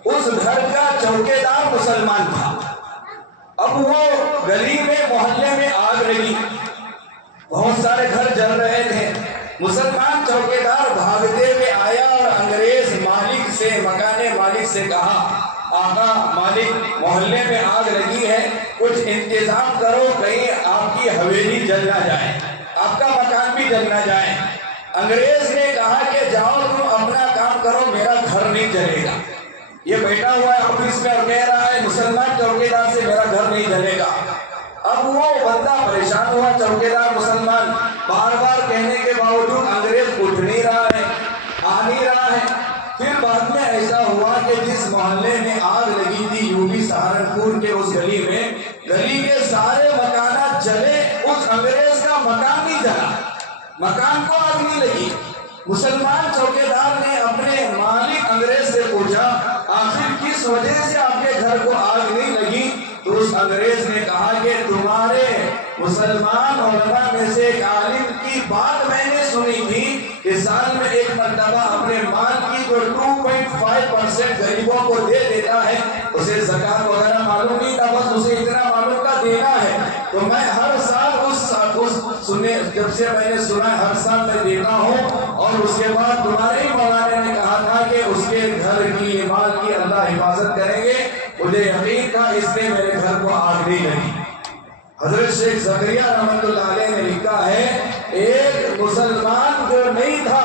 اس گھر کا چوکیدار مسلمان تھا. اب وہ گلی میں محلے میں آگ لگی, بہت سارے گھر جل رہے تھے. مسلمان چوکیدار بھاگتے ہوئے آیا اور انگریز مالک سے, مکان مالک سے کہا آقا مالک محلے میں آگ لگی ہے, کچھ انتظام کرو کہیں آپ کی حویلی جل نہ جائے, آپ کا مکان بھی جل نہ جائے. انگریز نے کہا کہ جاؤ تم اپنا کام کرو, میرا گھر نہیں جلے گا. یہ بیٹھا ہوا ہے آفس میں اور کہہ رہا ہے مسلمان چوکیدار سے میرا گھر نہیں جلے گا. اب وہ بندہ پریشان ہوا, چوکیدار مسلمان بار بار کہنے کے باوجود انگریز اٹھ نہیں رہا ہے, آ نہیں رہا ہے. پھر بعد میں ایسا ہوا کہ جس محلے میں آگ لگی تھی یوپی سہارنپور کے اس گلی میں, گلی کے سارے مکانات جلے, اس انگریز کا مکان نہیں جلا, مکان کو آگ نہیں لگی. مسلمان چوکیدار نے اپنے مالک انگریز سے پوچھا آخر کس وجہ سے آپ کے گھر کو آگ نہیں لگی. تو اس انگریز نے کہا کہ تمہارے مسلمان علماء میں سے ایک عالم کی بات میں نے سنی تھی کہ سال میں ایک مرتبہ اپنے مال کی جو 2.5% غریبوں کو دے دیتا ہے, اسے زکات وغیرہ معلوم نہیں تھا, بس اسے اتنا معلوم کا دینا ہے. تو میں ہر سال جب سے میں نے سنا ہر سال میں دیتا ہوں. اور اس کے بعد تمہارے ہی مولانا نے کہا تھا کہ اس کے گھر کی مال کی اللہ حفاظت کریں گے. مجھے یقین تھا اس لیے میرے گھر کو آگ نہیں لگی. حضرت شیخ زکریا رحمت اللہ علیہ نے لکھا ہے ایک مسلمان جو نہیں تھا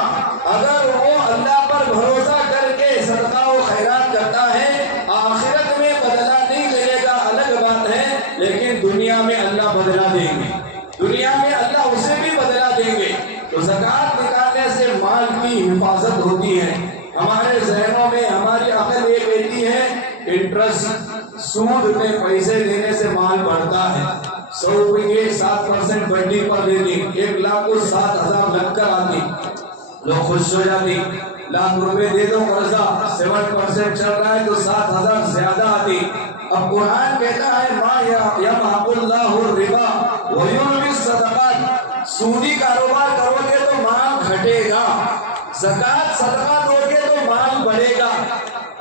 اگر وہ اللہ پر بھروسہ کر کے صدقہ و خیرات کرتا ہے, آخرت میں بدلہ نہیں ملے گا الگ بات ہے, لیکن دنیا میں اللہ بدلہ دیں گے, دنیا میں اللہ اسے بھی بدلہ دیں گے. تو زکات نکالنے سے مال کی حفاظت ہوتی ہے. ہمارے ذہنوں میں ہماری عقل یہ کہتی ہے انٹرسٹ سود میں پیسے دینے سے مال بڑھتا ہے. 100 روپئے 7% بڑھنے پر دیتی, 1 لاکھ کو 7,000 لگ کر آتی, لوگ خوش ہو جاتی. لاکھ روپے دے دو قرضہ 7% چل رہا ہے تو 7,000 زیادہ آتی. اب قرآن کہتا ہے ما یمحق اللہ الربا ویربی الصدقات, سودی کاروبار کرو گے تو مال گھٹے گا, زکات صدقہ دو گے تو مال بڑھے گا.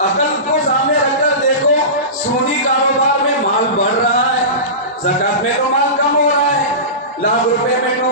عقل کو سامنے رکھ کر دیکھو, سودی کاروبار میں مال بڑھ رہا ہے, زکات میں تو مال کم ہو رہا ہے. لاکھ روپے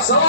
100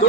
2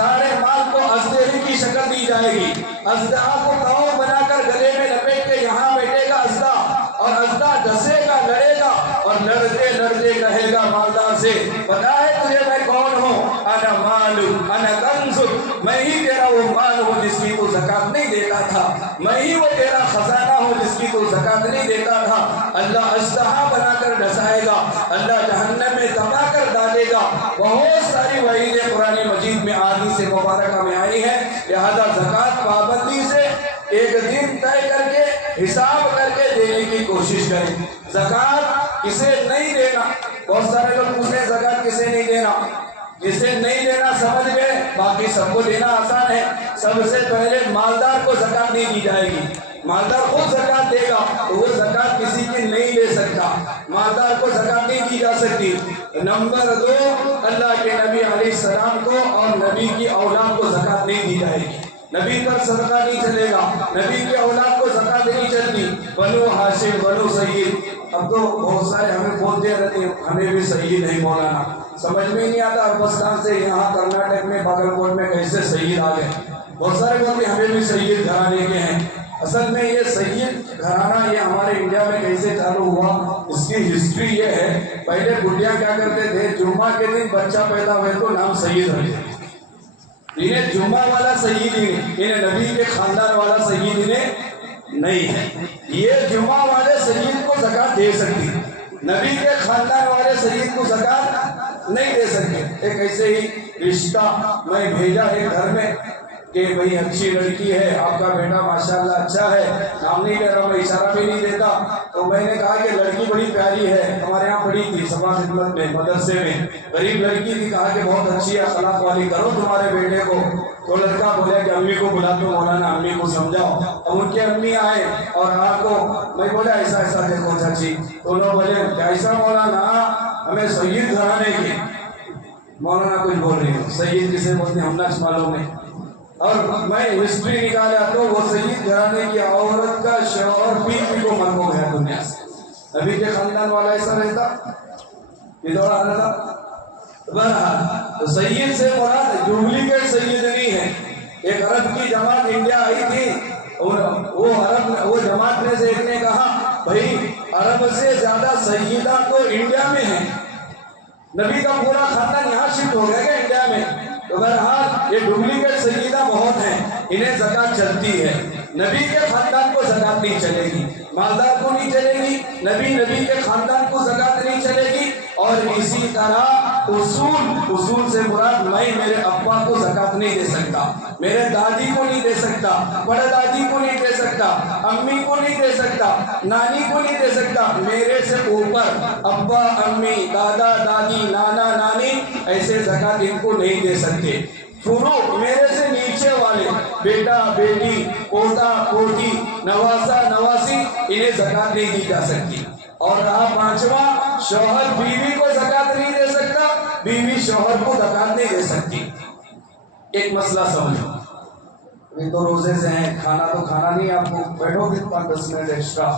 سارے مال کو ازدہی کی شکل دی جائے گی. اژدہا کو تاؤ بنا کر گلے میں لپیٹ کے یہاں بیٹھے گا اژدہا, اور اژدہا ڈسے گا, لڑے گا, اور لڑتے لڑتے کہے گا مالدار سے, پتا ہے تجھے میں کون ہوں؟ انا مالک انا کنزک, میں ہی تیرا وہ مال ہوں جس کی تو زکات نہیں دیتا تھا, میں ہی وہ تیرا خزانہ ہوں جس کی تو زکات نہیں دیتا تھا. اللہ اژدہا بنا کر ڈسائے گا, اللہ جہنم میں دبا کر ڈالے گا. بہت ساری وعیدیں قرآن مجید میں آدھی سے مبارکہ میں آئی ہے. لہذا زکات پابندی سے ایک دن طے کر کے حساب کر کے دینے کی کوشش کریں. زکات کسے نہیں دینا, بہت سارے لوگ پوچھتے ہیں زکات کسے نہیں دینا. جسے نہیں دینا سمجھ گئے, باقی سب کو دینا آسان ہے. سب سے پہلے مالدار کو زکات نہیں دی جائے گی. مالدار خود زکات دے گا تو وہ زکات کسی کی نہیں لے سکتا, مالدار کو زکات نہیں دی جا سکتی. نمبر 2, اللہ کے نبی علیہ السلام کو اور نبی کی اولاد کو زکات نہیں دی جائے گی. نبی پر صدقہ نہیں چلے گا, نبی کی اولاد کو زکات نہیں چلتی. بنو ہاشم, بنو سید. اب تو بہت سارے ہمیں بولتے رہتے ہیں ہمیں بھی سید نہیں مولانا, سمجھ میں نہیں آتا افغانستان سے یہاں کرناٹک میں باگل کوٹ میں کیسے سید آ گئے. بہت سارے بولتے ہمیں بھی سید گھرانے کے ہیں. اصل میں یہ سید گھرانہ یہ ہمارے انڈیا میں کیسے چالو ہوا, اس کی ہسٹری یہ ہے. پہلے بڈیا کیا کرتے تھے, جمعہ کے دن بچہ پیدا ہوئے تو نام سید رکھتے. انہیں جمعہ والا سید ہی, انہیں نبی کے خاندان والا سید انہیں نہیں ہے. یہ جمعہ والے سید کو زکات دے سکتی, نبی کے خاندان والے سید کو زکات نہیں دے سکتے. ایک ایسے ہی رشتہ میں بھیجا ایک گھر میں کہ بھئی اچھی لڑکی ہے, آپ کا بیٹا ماشاءاللہ اچھا ہے, نام نہیں لے رہا, میں اشارہ بھی نہیں دیتا. تو میں نے کہا کہ لڑکی بڑی پیاری ہے, ہمارے یہاں پڑھی تھی سبا خدمت میں مدرسے میں, غریب لڑکی تھی. کہا کہ بہت اچھی ہے, اخلاق والی, کرو تمہارے بیٹے کو. تو لڑکا بولا کہ امی کو بلا دو مولانا, امی کو سمجھاؤ. اب ان کی امی آئے اور آپ کو میں بولا ایسا ایسا دیکھو چاچی. تو انہوں بولے کیسا مولانا, ہمیں سید گھرانے کی. مولانا کچھ بول رہی ہوں, سید کسے بولتے ہیں ہم نہ معلوم نہیں. اور میں ہسٹری نکالا تو وہ سید گھرانے کی عورت کا شوہر بیوی کو من ہو گیا دنیا سے. نبی کے خاندان والا ایسا رہتا, یہ دوڑا آ رہا تھا. بہرحال تو سید سے مراد ڈپلیکیٹ سید نہیں ہے. ایک عرب کی جماعت انڈیا آئی تھی, وہ جماعت میں سے ایک نے کہا بھائی عرب سے زیادہ سیدہ تو انڈیا میں ہیں, نبی کا پورا خاندان یہاں شفٹ ہو گیا کہ انڈیا میں. تو بہرحال یہ ڈپلیکیٹ سیدہ بہت ہیں, انہیں زکات چلتی ہے. نبی کے خاندان کو زکات نہیں چلے گی, مالدار کو نہیں چلے گی, نبی کے خاندان کو زکات نہیں چلے گی. اور اسی طرح اصول سے مراد میں میرے ابا کو زکات نہیں دے سکتا, میرے دادی کو نہیں دے سکتا, بڑے دادی کو نہیں دے سکتا, امی کو نہیں دے سکتا, نانی کو نہیں دے سکتا. میرے سے اوپر ابا, امی, دادا, دادی, نانا, نانی, ایسے زکات ان کو نہیں دے سکتے. فروغ میرے سے نیچے والے, بیٹا, بیٹی, پوتا, پوتی, نواسا, نواسی, انہیں زکات نہیں دی جا سکتی. اور رہا پانچواں, شوہر بیوی کو زکات نہیں دے سکتا, بیوی شوہر کو زکات نہیں دے سکتی. ایک مسئلہ سمجھو, ابھی تو روزے سے ہیں, کھانا تو کھانا نہیں, آپ کو بیٹھو گے 5-10 منٹ ایکسٹرا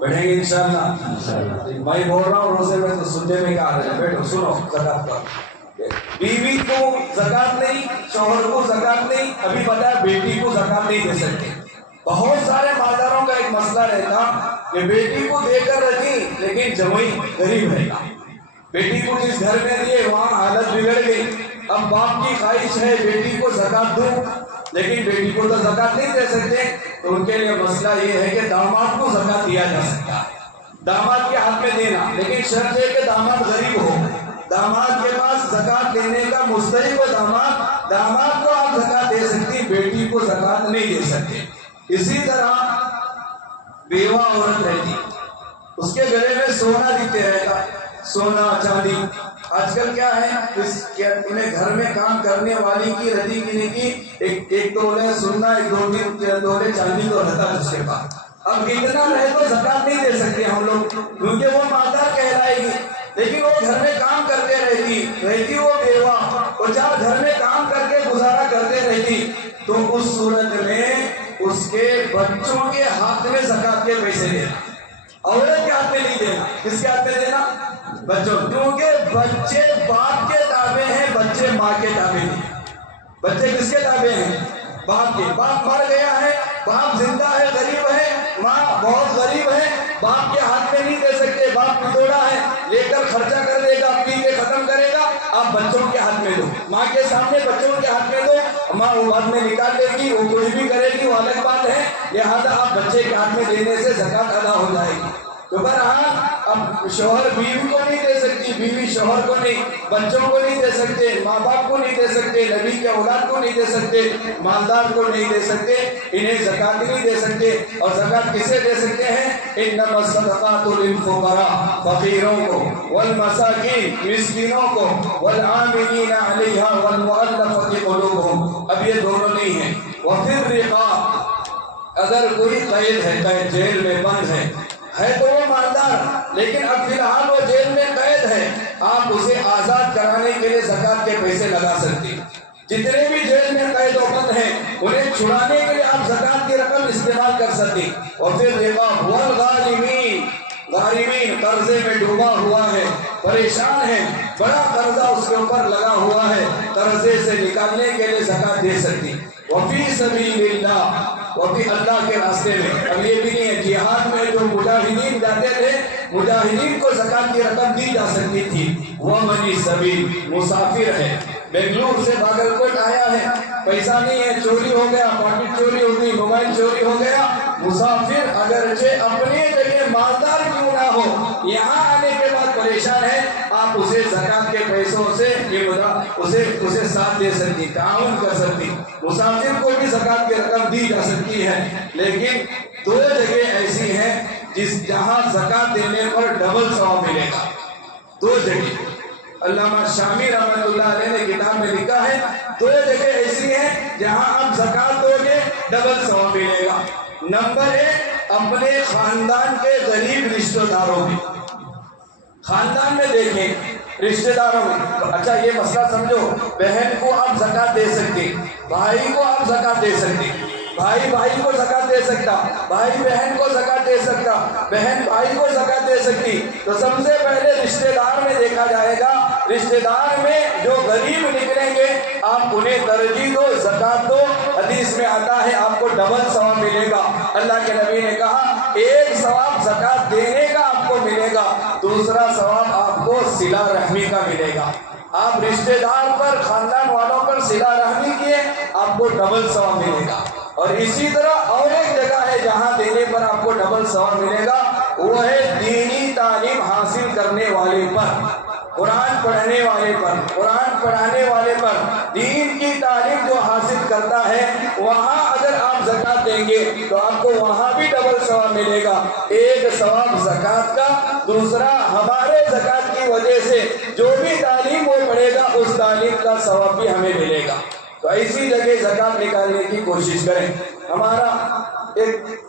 بیٹھیں گے انشاءاللہ. میں بول رہا ہوں روزے میں تو سننے میں کیا آ رہا ہے, بیٹھو سنو. زکات کا بیوی کو زکات نہیں, شوہر کو زکات نہیں, ابھی پتا ہے بیٹی کو زکات نہیں دے سکتے. بہت سارے مالداروں کا ایک مسئلہ رہتا کہ بیٹی کو دے کر رکھی لیکن جمعی غریب رہے گا. بیٹی کو جس گھر میں دیے وہاں حالت بگڑ گئی. اب باپ کی خواہش ہے بیٹی کو زکات دوں, لیکن بیٹی کو تو زکات نہیں دے سکتے. تو ان کے لیے مسئلہ یہ ہے کہ داماد کو زکات دیا جا سکتا ہے, داماد کے ہاتھ میں دینا, لیکن شرط ہے کہ داماد غریب ہو. داماد کے پاس زکات دینے کا مستحق ہو داماد کو آپ زکات دے سکتی, بیٹی کو زکات نہیں دے سکتے. اسی طرح بیوہ عورت رہتی, اس کے گلے میں سونا دکھتے رہتا, سونا چاندی. آج کل کیا ہے, انہیں گھر میں کام کرنے والی کی ردی گنے کی ایک تولے سونا, ایک تولے چاندی تو رہتا اس کے پاس. اب اتنا رہے تو زکات نہیں دے سکتے ہم لوگ, کیونکہ وہ مادہ کہلائے گی. لیکن وہ گھر میں کام کرتے رہتی وہ بیوہ, وہ چاہے گھر میں کام کر کے گزارا کرتے رہتی, تو اس صورت میں اس کے بچوں کے ہاتھ میں زکات کے پیسے دینا. عورت کے ہاتھ میں نہیں دینا, کس کے ہاتھ میں دینا؟ بچوں, کیونکہ بچے باپ کے تابع ہیں, بچے ماں کے تابع نہیں. بچے کس کے تابع ہیں؟ باپ کے. باپ مر گیا ہے، باپ زندہ ہے، غریب ہے، ماں بہت غریب ہے، باپ کے ہاتھ میں نہیں دے سکتے، باپ پتوڑا ہے، لے کر خرچہ کر دے گا، پی کے ختم کرے گا. آپ بچوں کے ہاتھ میں دو، ماں کے سامنے بچوں کے ہاتھ میں دو، ماں وہ بعد میں نکال لے گی، وہ کچھ بھی کرے گی، وہ الگ بات ہے. لہذا آپ بچے کے ہاتھ میں دینے سے زکوٰۃ ادا ہو جائے گی. تو بہرحال اب شوہر بیوی کو نہیں دے سکتی، بیوی شوہر کو نہیں، بچوں کو نہیں دے سکتے، ماں باپ کو نہیں دے سکتے، نبی کے اولاد کو نہیں دے سکتے، مالدار کو نہیں دے سکتے، انہیں زکوٰۃ نہیں دے سکتے. اور زکوٰۃ کسے دے سکتے ہیں؟ انما الصدقات للفقراء، فقیروں کو، والمساکین، مسکینوں کو، والعاملین علیہا والمؤلفۃ قلوبہم. اب یہ دونوں نہیں ہیں. وفی الرقاب، اگر کوئی قید ہے، قید جیل میں بند ہے تو وہ مالدار، لیکن اب فی الحال وہ جیل میں قید ہے، آپ اسے آزاد کرانے کے لیے زکوٰۃ کے پیسے لگا سکتے. جتنے بھی جیل میں قید و بند ہیں انہیں چھڑانے کے لیے آپ زکوٰۃ کی رقم استعمال کر سکتے. اور پھر رقاب والغارمین، غارمین قرضے میں ڈوبا ہوا ہے، پریشان ہے، بڑا قرضہ اس کے اوپر لگا ہوا ہے، قرضے سے نکالنے کے لیے زکوٰۃ دے سکتی. وفی سبیل اللہ، وہ بھی اللہ کے راستے میں. اب یہ بھی نہیں ہے، جہاد میں جو مجاہدین جاتے تھے مجاہدین کو زکوٰۃ کی رقم دی جا سکتی تھی. وہ منی سبیل، مسافر ہے، بنگلور سے باگل کوٹ آیا ہے، پیسہ نہیں ہے، چوری ہو گیا، پاکٹ چوری ہو گئی، موبائل چوری ہو گیا. مسافر اگرچہ اپنے جگہ مالدار کیوں نہ ہو، یہاں آنے کے بعد پریشان ہے، آپ اسے زکوٰۃ کے پیسوں سے اسے ساتھ دے سکتی، تعاون کر سکتی. مسافر کو بھی زکوٰۃ کی رقم دی جا سکتی ہے. لیکن دو جگہ ایسی ہیں جہاں زکوٰۃ دینے پر ڈبل ثواب ملے گا. دو جگہ علامہ شامی رحمۃ اللہ علیہ نے کتاب میں لکھا ہے، دو جگہ ایسی ہیں جہاں آپ زکوٰۃ دو گے ڈبل ثواب ملے گا. نمبر 1، اپنے خاندان کے غریب رشتہ داروں میں. خاندان میں دیکھیں رشتہ داروں میں، اچھا یہ مسئلہ سمجھو، بہن کو آپ زکوٰۃ دے سکتے، بھائی کو آپ زکوٰۃ دے سکتے، بھائی بھائی کو زکوٰۃ دے سکتا، بھائی بہن کو زکوٰۃ دے سکتا، بہن بھائی کو زکوٰۃ دے سکتی. تو سب سے پہلے رشتہ دار میں دیکھا جائے گا، رشتہ دار میں جو غریب نکلیں گے آپ انہیں ترجیح دو، زکوٰۃ دو. حدیث میں آتا ہے آپ کو ڈبل ثواب ملے گا. اللہ کے نبی نے کہا ایک ثواب زکوٰۃ دینے کا آپ کو ملے گا، دوسرا ثواب آپ کو صلہ رحمی کا ملے گا. آپ رشتہ دار پر، خاندان والوں پر صلہ رحمی کیے، آپ کو ڈبل ثواب ملے گا. اور اسی طرح اور ایک جگہ ہے جہاں دینے پر آپ کو ڈبل ثواب ملے گا، وہ ہے دینی تعلیم حاصل کرنے والے پر، قرآن پڑھنے والے پر، قرآن پڑھانے والے پر. دین کی تعلیم جو حاصل کرتا ہے وہاں اگر آپ زکوٰۃ دیں گے تو آپ کو وہاں بھی ڈبل ثواب ملے گا. ایک ثواب زکوٰۃ کا، دوسرا ہمارے زکوٰۃ کی وجہ سے جو بھی تعلیم وہ پڑھے گا اس تعلیم کا ثواب بھی ہمیں ملے گا. تو ایسی جگہ زکوٰۃ نکالنے کی کوشش کریں.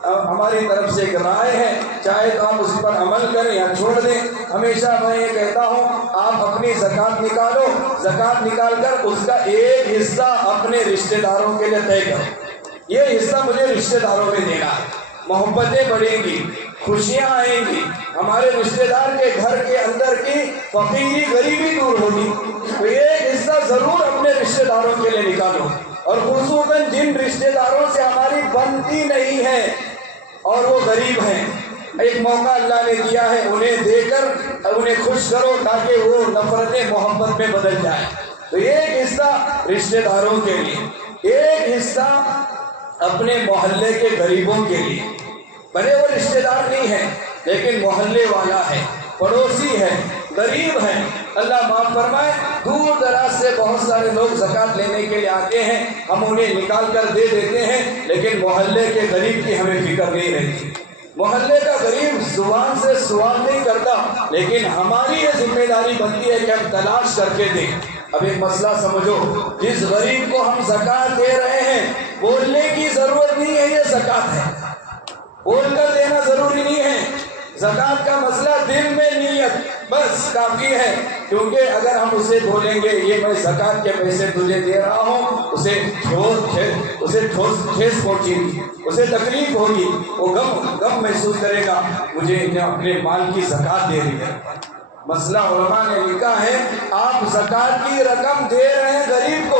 ہماری طرف سے ایک رائے ہے، چاہے تو آپ اس پر عمل کریں یا چھوڑ دیں. ہمیشہ میں یہ کہتا ہوں آپ اپنی زکوٰۃ نکالو، زکوٰۃ نکال کر اس کا ایک حصہ اپنے رشتہ داروں کے لیے طے کرو. یہ حصہ مجھے رشتہ داروں میں دینا ہے، محبتیں بڑھیں گی، خوشیاں آئیں گی، ہمارے رشتہ دار کے گھر کے اندر کی فقیری غریبی دور ہوگی. تو ایک حصہ ضرور اپنے رشتہ داروں کے لیے نکالو، اور خصوصاً جن رشتہ داروں سے ہماری بنتی نہیں ہے اور وہ غریب ہیں، ایک موقع اللہ نے دیا ہے، انہیں دے کر انہیں خوش کرو تاکہ وہ نفرتیں محبت میں بدل جائے. تو ایک حصہ رشتہ داروں کے لیے، ایک حصہ اپنے محلے کے غریبوں کے لیے. بھلے وہ رشتہ دار نہیں ہے لیکن محلے والا ہے، پڑوسی ہے، غریب ہے، اللہ معاف فرمائے. دور دراز سے بہت سارے لوگ زکوٰۃ لینے کے لیے آتے ہیں، ہم انہیں نکال کر دے دیتے ہیں، لیکن محلے کے غریب کی ہمیں فکر نہیں رہتی. محلے کا غریب زبان سے سوال نہیں کرتا، لیکن ہماری یہ ذمہ داری بنتی ہے کہ ہم تلاش کر کے دیں. اب ایک مسئلہ سمجھو، جس غریب کو ہم زکوٰۃ دے رہے ہیں بولنے کی ضرورت نہیں ہے، یہ زکوٰۃ ہے، بول کر دینا ضروری نہیں ہے. زکوٰۃ کا مسئلہ دل میں نیت بس کافی ہے. کیونکہ اگر ہم اسے بولیں گے یہ میں زکوٰۃ کے پیسے تجھے دے رہا ہوں، اسے ٹھوس پہنچے گی، اسے تکلیف ہوگی، وہ غم محسوس کرے گا، مجھے اپنے مال کی زکوٰۃ دے رہی ہے. مسئلہ علماء نے لکھا ہے آپ زکوٰۃ کی رقم دے رہے ہیں غریب کو،